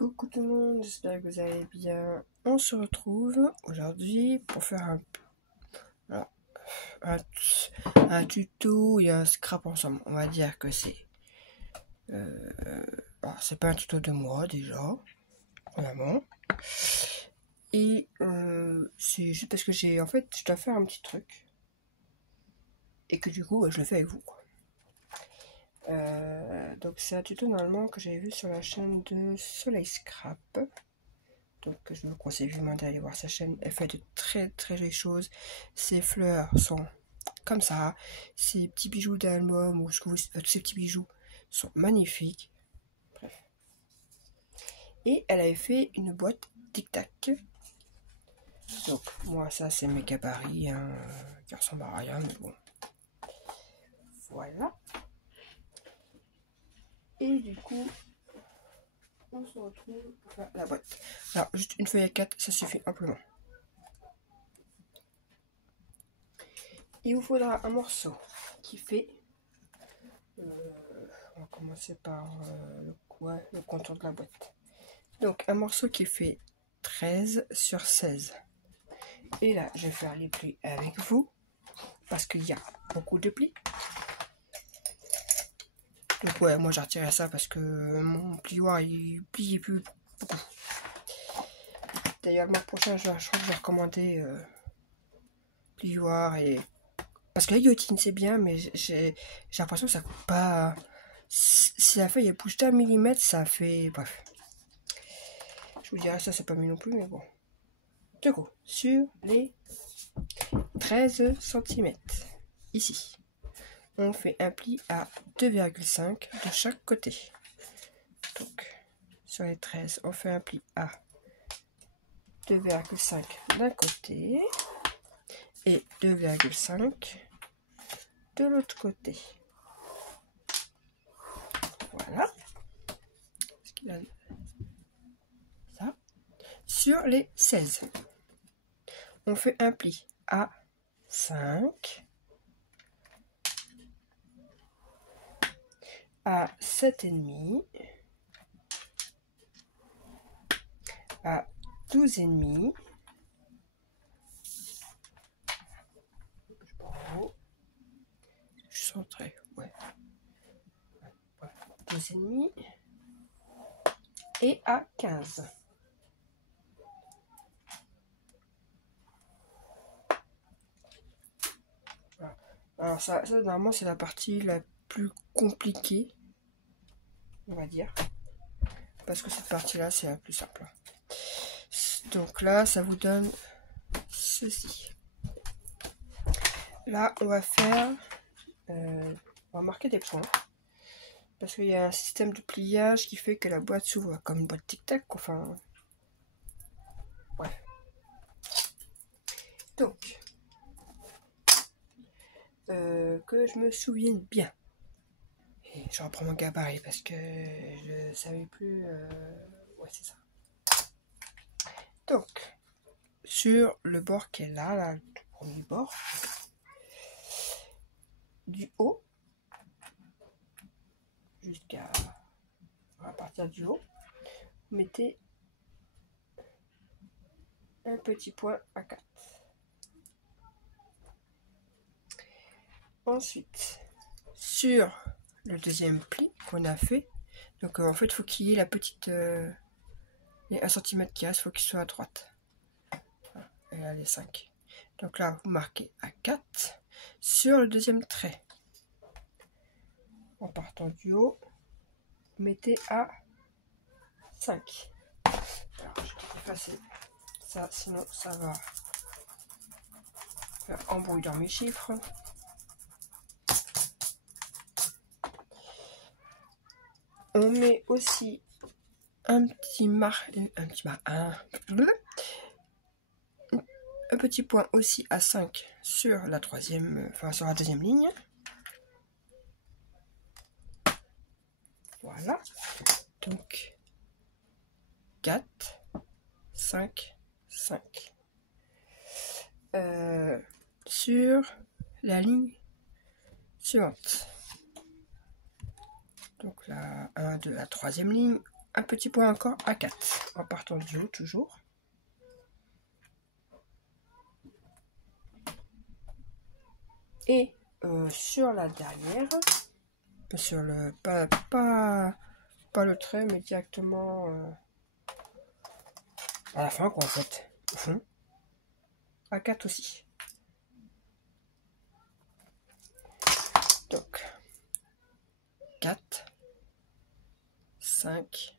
Coucou tout le monde, j'espère que vous allez bien. On se retrouve aujourd'hui pour faire un tuto et un scrap ensemble. On va dire que c'est pas un tuto de moi déjà, vraiment. Et c'est juste parce que je dois faire un petit truc et que du coup je le fais avec vous, quoi. Donc c'est un tuto normalement que j'avais vu sur la chaîne de Soleil Scrap. Donc je vous conseille vivement d'aller voir sa chaîne. Elle fait de très très jolies choses. Ses fleurs sont comme ça. Ses petits bijoux d'album ou tous ces petits bijoux sont magnifiques. Bref. Et elle avait fait une boîte tic-tac. Donc moi ça c'est mes gabarits hein, qui ressemblent à rien mais bon. Voilà. Et du coup on se retrouve pour faire la boîte. Alors juste une feuille à 4 ça suffit amplement. Il vous faudra un morceau qui fait on va commencer par le contour de la boîte. Donc un morceau qui fait 13 sur 16. Et là je vais faire les plis avec vous parce qu'il y a beaucoup de plis. Donc ouais, moi j'ai retiré ça parce que mon plioir il pliait plus beaucoup. D'ailleurs le mois prochain je crois que je vais recommander plioir et... Parce que la guillotine c'est bien mais j'ai l'impression que ça coupe pas... Si la feuille elle bouge d'un millimètre ça fait... Bref. Je vous dirais ça c'est pas mieux non plus mais bon. Du coup, sur les 13 cm ici, on fait un pli à 2,5 de chaque côté. Donc sur les 13 on fait un pli à 2,5 d'un côté et 2,5 de l'autre côté. Voilà. Ça. Sur les 16 on fait un pli à 5, à 7,5, à 12,5, je suis centré, ouais, 12,5 et à 15. Voilà. Alors ça normalement c'est la partie la plus compliquée, on va dire, parce que cette partie là c'est la plus simple. Donc là ça vous donne ceci. Là on va faire on va marquer des points parce qu'il y a un système de pliage qui fait que la boîte s'ouvre comme une boîte tic-tac, enfin bref. Donc que je me souvienne bien. Et je reprends mon gabarit parce que je savais plus. Ouais, c'est ça. Donc, sur le bord qui est là, le premier bord, du haut jusqu'à partir du haut, vous mettez un petit point à 4. Ensuite, sur le deuxième pli qu'on a fait, donc en fait, il faut qu'il y ait la petite. Les 1 cm qui reste, il faut qu'il soit à droite. Et là, les 5. Donc là, vous marquez à 4 sur le deuxième trait. En partant du haut, vous mettez à 5. Alors, je vais effacer ça, sinon ça va faire embrouille dans mes chiffres. On met aussi un petit point aussi à 5 sur la troisième, sur la deuxième ligne. Voilà. Donc 4, 5, 5. Sur la ligne suivante. Donc la 1, 2, la troisième ligne, un petit point encore à 4 en partant du haut toujours. Et sur la dernière, sur le pas le trait, mais directement à la fin quoi en fait, au fond, à 4 aussi. Donc 4, 5,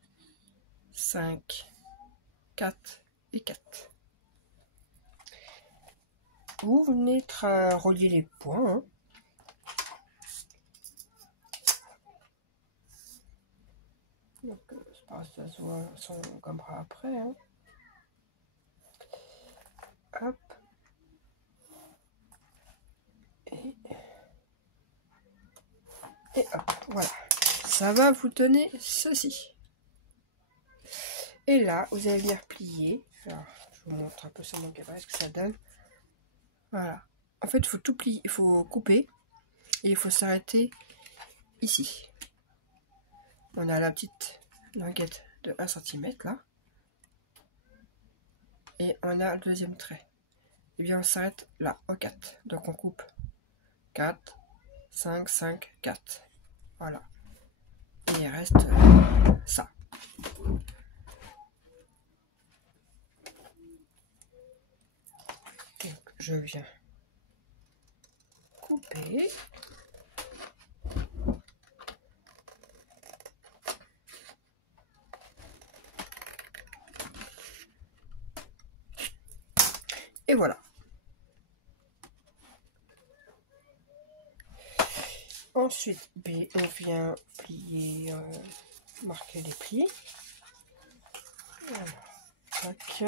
5, 4 et 4. Vous venez relier les points. Hein. Donc, c'est pas ça se voit, son gommera après. Hein. Hop. Et hop, voilà. Ça va vous donner ceci. Et là, vous allez venir plier. Alors, je vous montre un peu sur mon gabarit ce que ça donne. Voilà. En fait, il faut tout plier, il faut couper. Et il faut s'arrêter ici. On a la petite languette de 1 cm là. Et on a le deuxième trait. Et bien on s'arrête là, au 4. Donc on coupe 4, 5, 5, 4. Voilà. Et il reste ça. Donc je viens couper. Et voilà. Ensuite, B, on vient plier, marquer les plis. Voilà. Tac.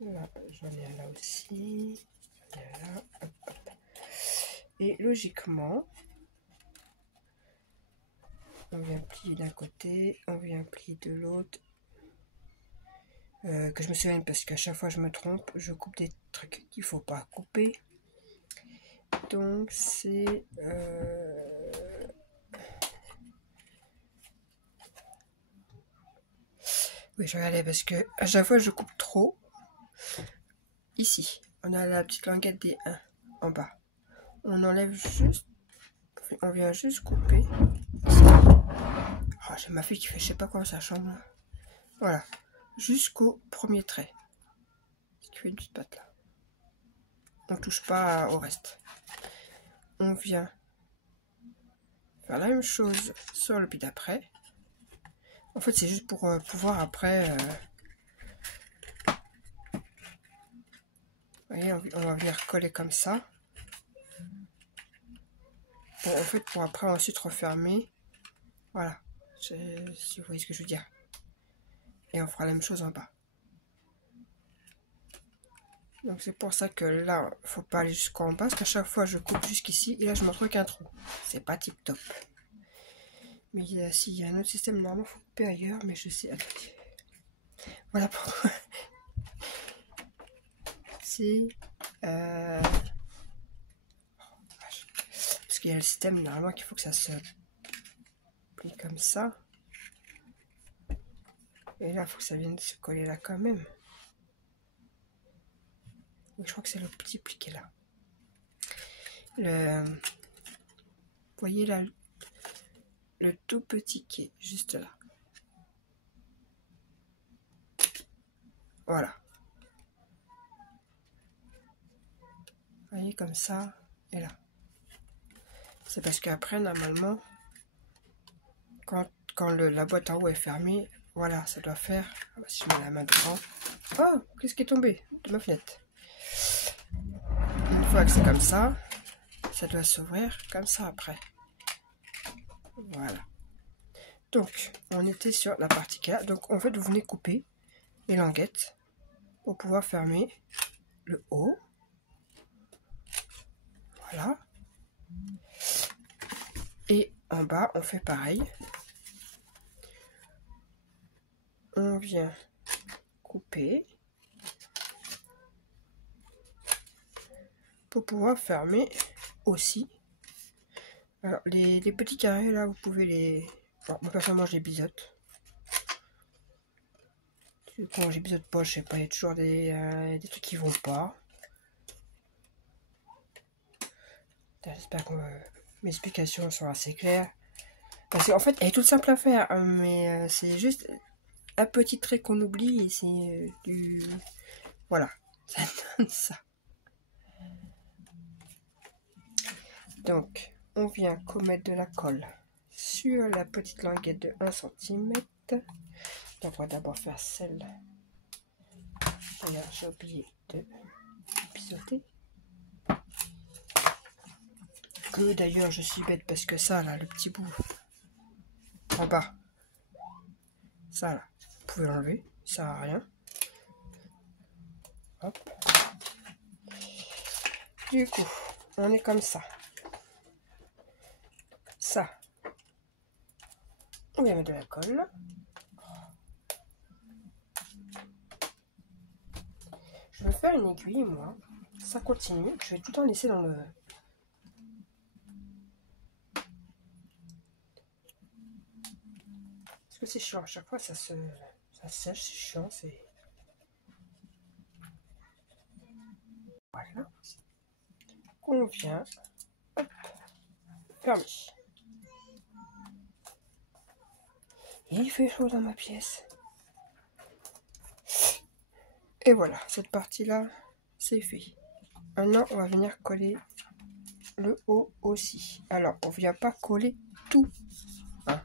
Là, j'en ai un là aussi. J'en ai un là. Hop, hop. Et logiquement, on vient plier d'un côté, on vient plier de l'autre. Que je me souvienne parce qu'à chaque fois je me trompe, je coupe des trucs qu'il faut pas couper. Donc c'est oui, je regardais parce que à chaque fois je coupe trop. Ici, on a la petite languette des 1 en bas. On enlève juste, on vient juste couper. Oh, j'ai ma fille qui fait je sais pas quoi sa chambre. Voilà, jusqu'au premier trait. Ce qui fait une petite patte là. On touche pas au reste. On vient faire la même chose sur le pli d'après. En fait, c'est juste pour pouvoir après... vous voyez, on va venir coller comme ça. Bon, en fait, pour après ensuite refermer. Voilà. Si vous voyez ce que je veux dire. Et on fera la même chose en bas. Donc c'est pour ça que là, faut pas aller jusqu'en bas. Parce qu'à chaque fois, je coupe jusqu'ici. Et là, je me retrouve qu'un trou. C'est pas tip top. Mais s'il y a un autre système, normalement, il faut couper ailleurs. Mais je sais... Attendez. Voilà pourquoi. C'est... Parce qu'il y a le système, normalement, qu'il faut que ça se plie comme ça. Et là, il faut que ça vienne se coller là quand même. Et je crois que c'est le petit pli qui est là. Vous voyez là, le tout petit qui est juste là. Voilà. Vous voyez comme ça, et là. C'est parce qu'après, normalement, quand la boîte en haut est fermée, voilà, ça doit faire... Ah bah, si je mets la main devant... Oh, qu'est-ce qui est tombé de ma fenêtre? Une fois que c'est comme ça doit s'ouvrir comme ça après. Voilà. Donc, on était sur la partie qui est là. Donc, en fait, vous venez couper les languettes pour pouvoir fermer le haut. Voilà. Et en bas, on fait pareil. On vient couper pour pouvoir fermer aussi Alors, les petits carrés, là, vous pouvez les... Bon, moi, personnellement, je les biseaute. Quand je biseaute pas, je sais pas, il y a toujours des trucs qui vont pas. J'espère que mes explications sont assez claires. Parce qu'en fait, elle est toute simple à faire, hein, mais c'est juste un petit trait qu'on oublie et c'est du... Voilà, ça donne ça. Donc, on vient commettre de la colle sur la petite languette de 1 cm. Donc, on va d'abord faire celle. D'ailleurs, j'ai oublié de biseauter. Que d'ailleurs, je suis bête parce que ça, là, le petit bout en bas, ça, là, vous pouvez l'enlever, ça sert à rien. Hop. Du coup, on est comme ça. Ça, on vient mettre de la colle. Je vais faire une aiguille, moi. Ça continue. Je vais tout le temps laisser dans le... Parce que c'est chiant. À chaque fois, ça sèche. C'est chiant. C'est... Voilà. On vient. Hop. Fermer. Il fait chaud dans ma pièce. Et voilà. Cette partie-là, c'est fait. Maintenant, on va venir coller le haut aussi. Alors, on vient pas coller tout. Hein.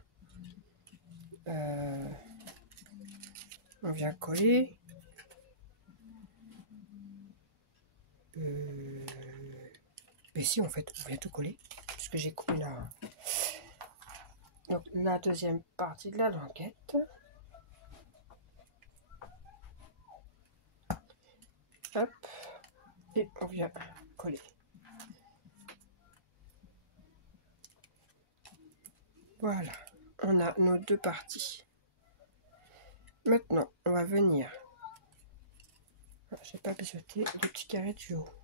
On vient coller. Mais si, en fait, on vient tout coller. Parce que j'ai coupé là. Donc, la deuxième partie de la languette. Hop. Et on vient coller. Voilà, on a nos deux parties. Maintenant, on va venir. J'ai pas biseauté le petit carré du haut.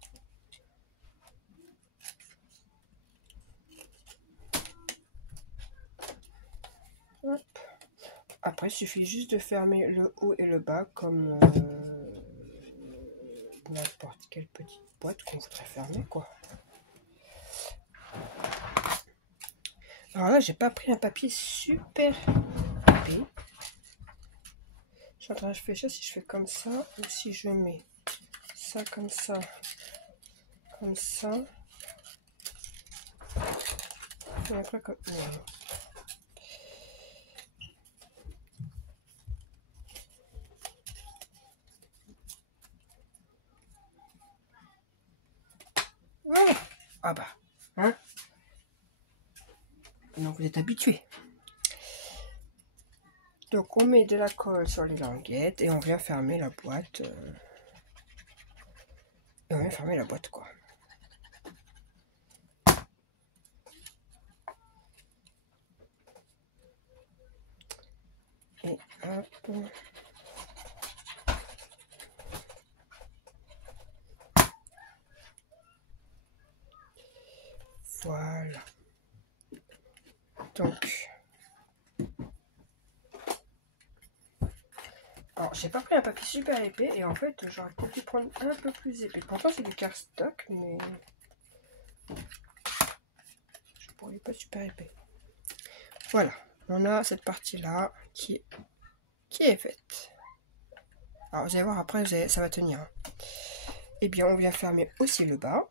Hop. Après, il suffit juste de fermer le haut et le bas comme n'importe quelle petite boîte qu'on voudrait fermer, quoi. Alors là, j'ai pas pris un papier super épais. Je suis en train de réfléchir si je fais comme ça ou si je mets ça comme ça, comme ça. Et après comme... Non. Voilà. Ah bah, hein? Donc vous êtes habitués. Donc on met de la colle sur les languettes et on vient fermer la boîte. Et on vient fermer la boîte, quoi. Et hop. Voilà. Donc. Alors, j'ai pas pris un papier super épais et en fait, j'aurais peut-être dû prendre un peu plus épais. Pourtant, c'est du cardstock, mais je pourrais pas super épais. Voilà, on a cette partie-là qui est faite. Alors, vous allez voir, après, ça va tenir. Et bien, on vient fermer aussi le bas.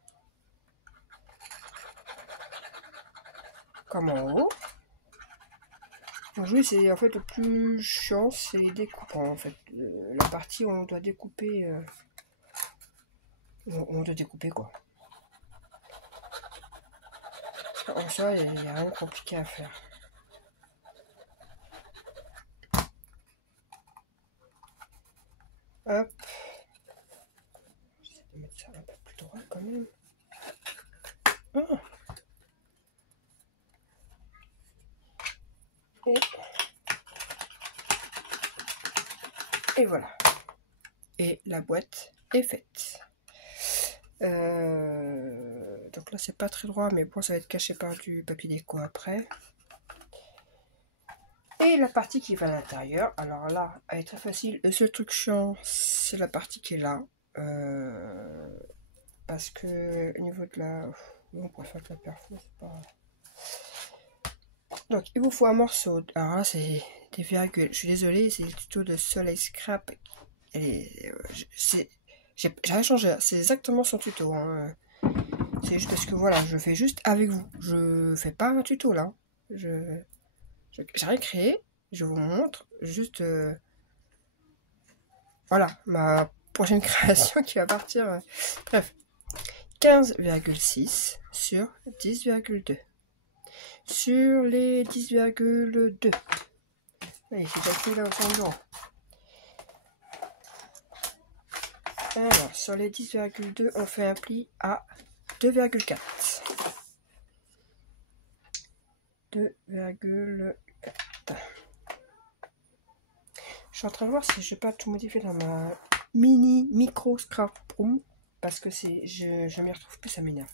Comme en haut. Donc, oui, c'est en fait le plus chiant, c'est découpant en fait. La partie où on doit découper, on doit découper quoi. En soi, il n'y a rien de compliqué à faire. Hop. J'essaie de mettre ça un peu plus droit quand même. Ah. Et voilà. Et la boîte est faite. Donc Donc là, c'est pas très droit, mais bon, ça va être caché par du papier déco après. Et la partie qui va à l'intérieur, alors là, elle est très facile. Le seul truc chiant, c'est la partie qui est là. Parce que au niveau de la... on préfère que la perfo, c'est pas... Donc, il vous faut un morceau. Alors là, c'est des virgules. Je suis désolée, c'est le tuto de Soleil Scrap. J'ai rien changé. C'est exactement son tuto. Hein. C'est juste parce que voilà, je fais juste avec vous. Je fais pas un tuto là. J'ai rien créé. Je vous montre juste. Voilà, ma prochaine création qui va partir. Bref, 15,6 sur 10,2. Sur les 10,2. Oui, c'est calculé là au centre. Alors, sur les 10,2, on fait un pli à 2,4. 2,4. Je suis en train de voir si je vais pas tout modifier dans ma micro scrap room. Parce que je m'y retrouve plus, ça m'énerve.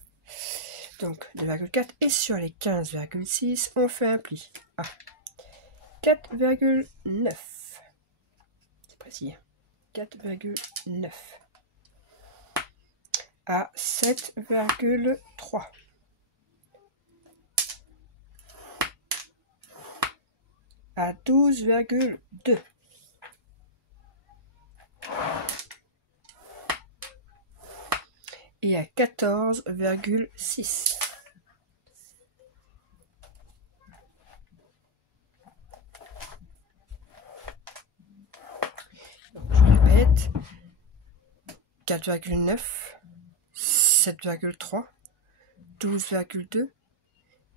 Donc 2,4. Et sur les 15,6, on fait un pli à 4,9. C'est précis. 4,9. À 7,3. À 12,2. Et à 14,6. Je répète. 4,9. 7,3. 12,2.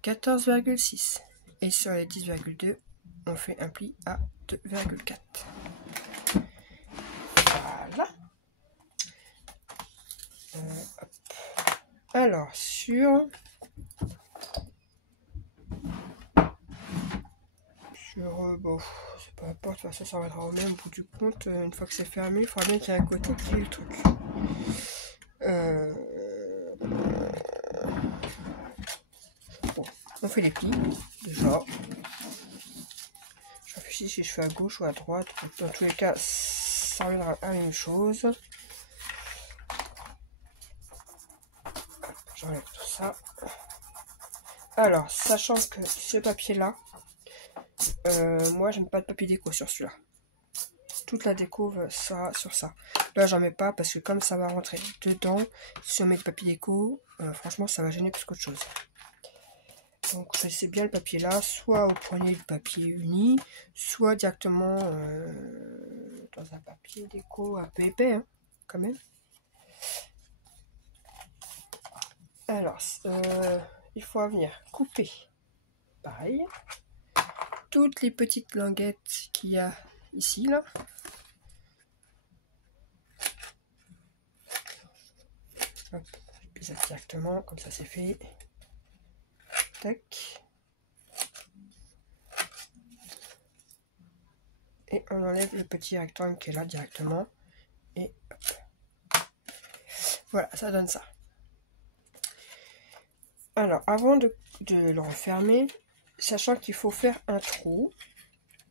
14,6. Et sur les 10,2, on fait un pli à 2,4. Voilà. Alors, bon, c'est pas importe, de toute façon, ça reviendra au même bout du compte. Une fois que c'est fermé, il faudra bien qu'il y ait un côté qui est le truc. Bon, on fait les plis, déjà. Je réfléchis si je fais à gauche ou à droite. Dans tous les cas, ça reviendra à la même chose. J'enlève tout ça. Alors, sachant que ce papier-là, moi, j'aime pas de papier déco sur celui-là. Toute la déco sera sur ça. Là, j'en mets pas parce que comme ça va rentrer dedans, si on met le papier déco, franchement, ça va gêner plus qu'autre chose. Donc, choisissez bien le papier là, soit au poignet de papier uni, soit directement dans un papier déco un peu épais, hein, quand même. Alors, il faut venir couper, pareil, toutes les petites languettes qu'il y a ici, là. Hop, je plie ça directement, comme ça c'est fait. Tac. Et on enlève le petit rectangle qui est là directement. Et hop. Voilà, ça donne ça. Alors, avant de le refermer, sachant qu'il faut faire un trou,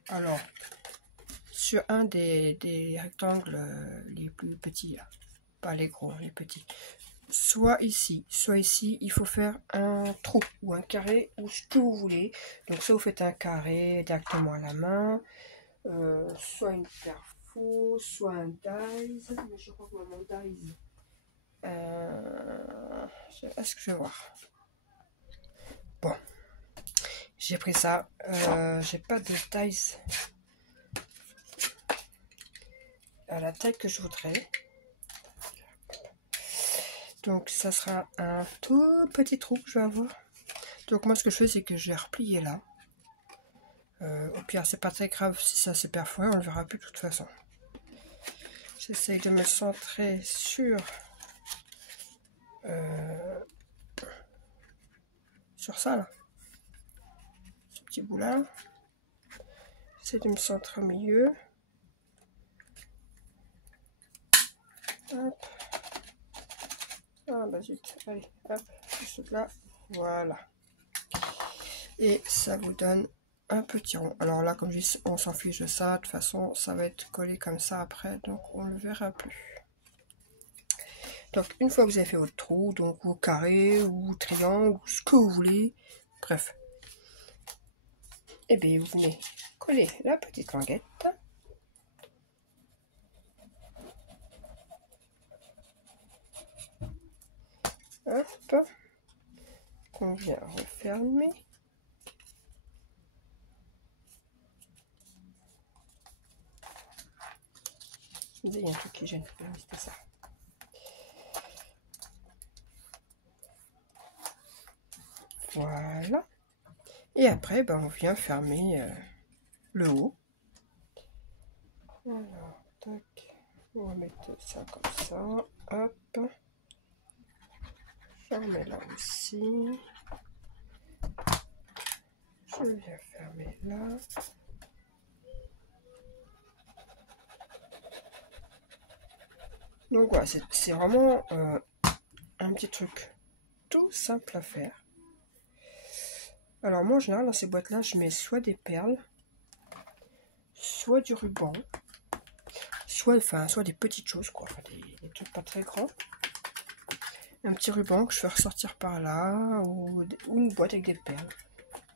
alors, sur un des rectangles les plus petits, là, pas les gros, les petits, soit ici, il faut faire un trou, ou un carré, ou ce que vous voulez. Donc, soit vous faites un carré directement à la main, soit une perfo, soit un dies, mais je crois que mon dies, est-ce que je vais voir? Bon, j'ai pris ça. J'ai pas de taille à la taille que je voudrais. Donc ça sera un tout petit trou que je vais avoir. Donc moi ce que je fais c'est que je vais replier là. Au pire c'est pas très grave si ça s'est perforé, on le verra plus de toute façon. J'essaye de me centrer sur ça là. Ce petit bout là. J'essaie de me centrer au milieu. Hop. Ah bah zut, allez, hop. juste là, voilà. Et ça vous donne un petit rond. Alors là, comme je dis, on s'en fiche de ça. De toute façon, ça va être collé comme ça après, donc on ne le verra plus. Donc une fois que vous avez fait votre trou, donc ou carré ou triangle, ou ce que vous voulez, bref. Et bien vous venez coller la petite languette. Hop, qu'on vient refermer. Il y a un truc qui gêne, c'est ça. Voilà. Et après, ben, on vient fermer le haut. Alors, tac. On va mettre ça comme ça. Hop. Fermer là aussi. Je viens fermer là. Donc voilà, c'est vraiment un petit truc tout simple à faire. Alors moi en général dans ces boîtes là je mets soit des perles, soit du ruban, soit des petites choses quoi, enfin des trucs pas très grands. Un petit ruban que je fais ressortir par là, ou une boîte avec des perles.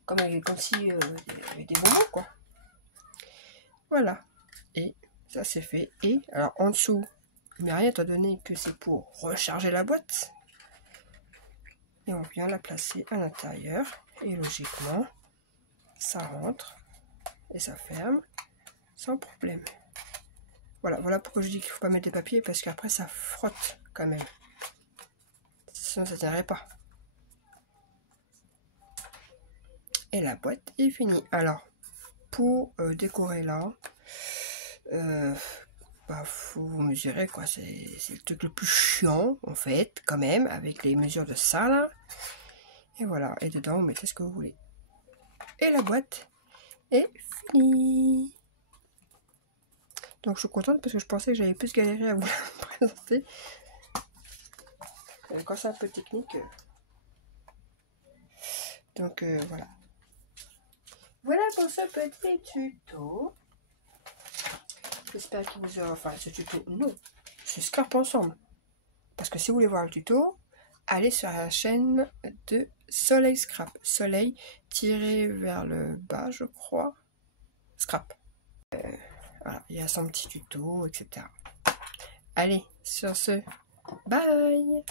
Comme si il y avait des bonbons quoi. Voilà. Et ça c'est fait. Et alors en dessous, il n'y a rien étant donné que c'est pour recharger la boîte. Et on vient la placer à l'intérieur. Et logiquement, ça rentre et ça ferme sans problème. Voilà pourquoi je dis qu'il ne faut pas mettre des papiers, parce qu'après ça frotte quand même. Sinon ça ne tiendrait pas. Et la boîte est finie. Alors, pour décorer là, faut vous mesurer quoi. C'est le truc le plus chiant en fait, quand même, avec les mesures de ça là. Et voilà, et dedans vous mettez ce que vous voulez. Et la boîte est finie. Donc je suis contente parce que je pensais que j'avais plus galéré à vous la présenter. Quand c'est un peu technique. Donc voilà. Voilà pour ce petit tuto. J'espère qu'il vous aura... Enfin, ce tuto, non. Ce scrap ensemble. Parce que si vous voulez voir le tuto, allez sur la chaîne de Soleil Scrap. Soleil tiré vers le bas, je crois. Scrap. Voilà, il y a son petit tuto, etc. Allez, sur ce, bye!